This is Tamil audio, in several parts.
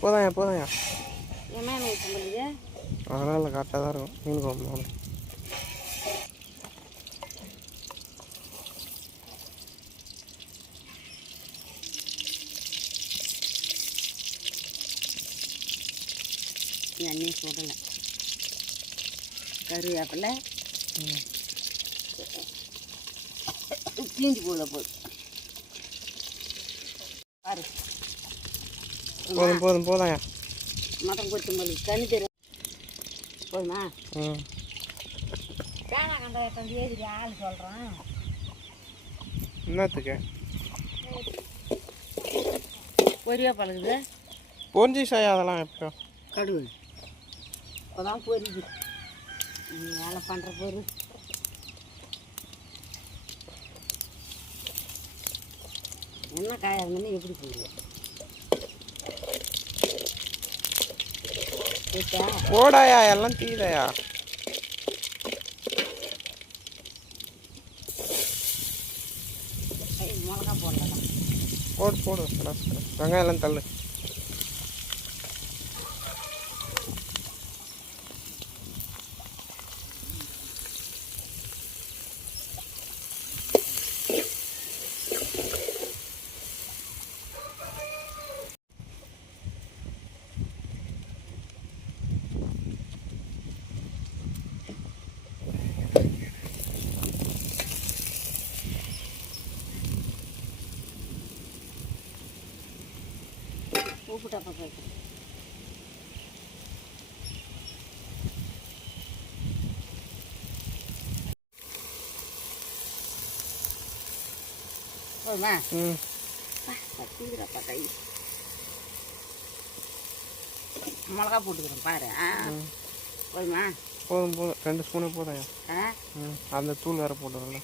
போதாயா போதாயா என்ன உங்களுக்கு அதெல்லாம் இல்லை கரெக்டாக தான் இருக்கும் மீன் குழம்பு. எண்ணெய் சுடலை கருவேப்பிலை தீஞ்சு போல போதும் பாரு போதும் போதும் போதாயா மட்டன் கொத்தமல்லி தண்ணி தரும் போதுமா பேனா கண்ட கொஞ்சம் ஏறி ஆள் சொல்கிறேன் என்னத்துக்கு பொரியா பழகுது பொரிஞ்சி சாயா அதெல்லாம் எப்போ கடுகு இப்போதான் பொரியுது வேலை பண்ணுற பொரு என்ன காயாக இருந்தோன்னு எப்படி போடுவோம் போடாயா எல்லாம் தீதாயா மிளகா போடலாம் போடு போடு வெங்காயம் எல்லாம் தள்ளு உப்பு டப்பா போய்க்கிறேன் போதுமா தீவிரப்பா கை மிளகா போட்டுக்கிறேன் பாரு போதுமா போதும் போதும் 2 ஸ்பூனே போதாயா அந்த தூள் வேறு போட்டுறல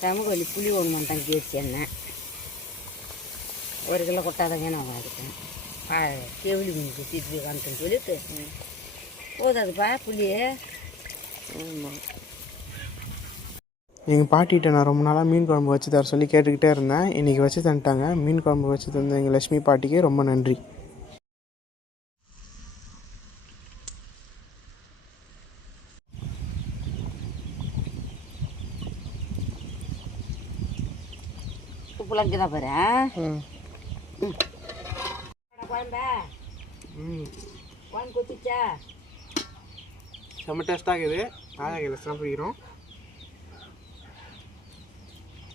சமூகவல்லி புளி ஒன்று மாட்டாங்க கேசி எண்ணெய் 1 கிலோ கொட்டாதங்க நான் வாங்கிட்டேன் கேவலி மீன் குத்திட்டு காமிட்டேன்னு சொல்லிட்டு போதாதுப்பா புளி எங்கள் பாட்டிகிட்ட நான் ரொம்ப நாளாக மீன் குழம்பு வச்சு தர சொல்லி கேட்டுக்கிட்டே இருந்தேன். இன்றைக்கி வச்சு தந்துட்டாங்க. மீன் குழம்பு வச்சு தந்த எங்கள் லட்சுமி பாட்டிக்கு ரொம்ப நன்றி. உப்புலாம் தான் பாரு குழம்பு கொத்திச்சா செம்ம டேஸ்ட்டாக இருக்குது. நாளைக்கு லட்சம் பிடிக்கிறோம்.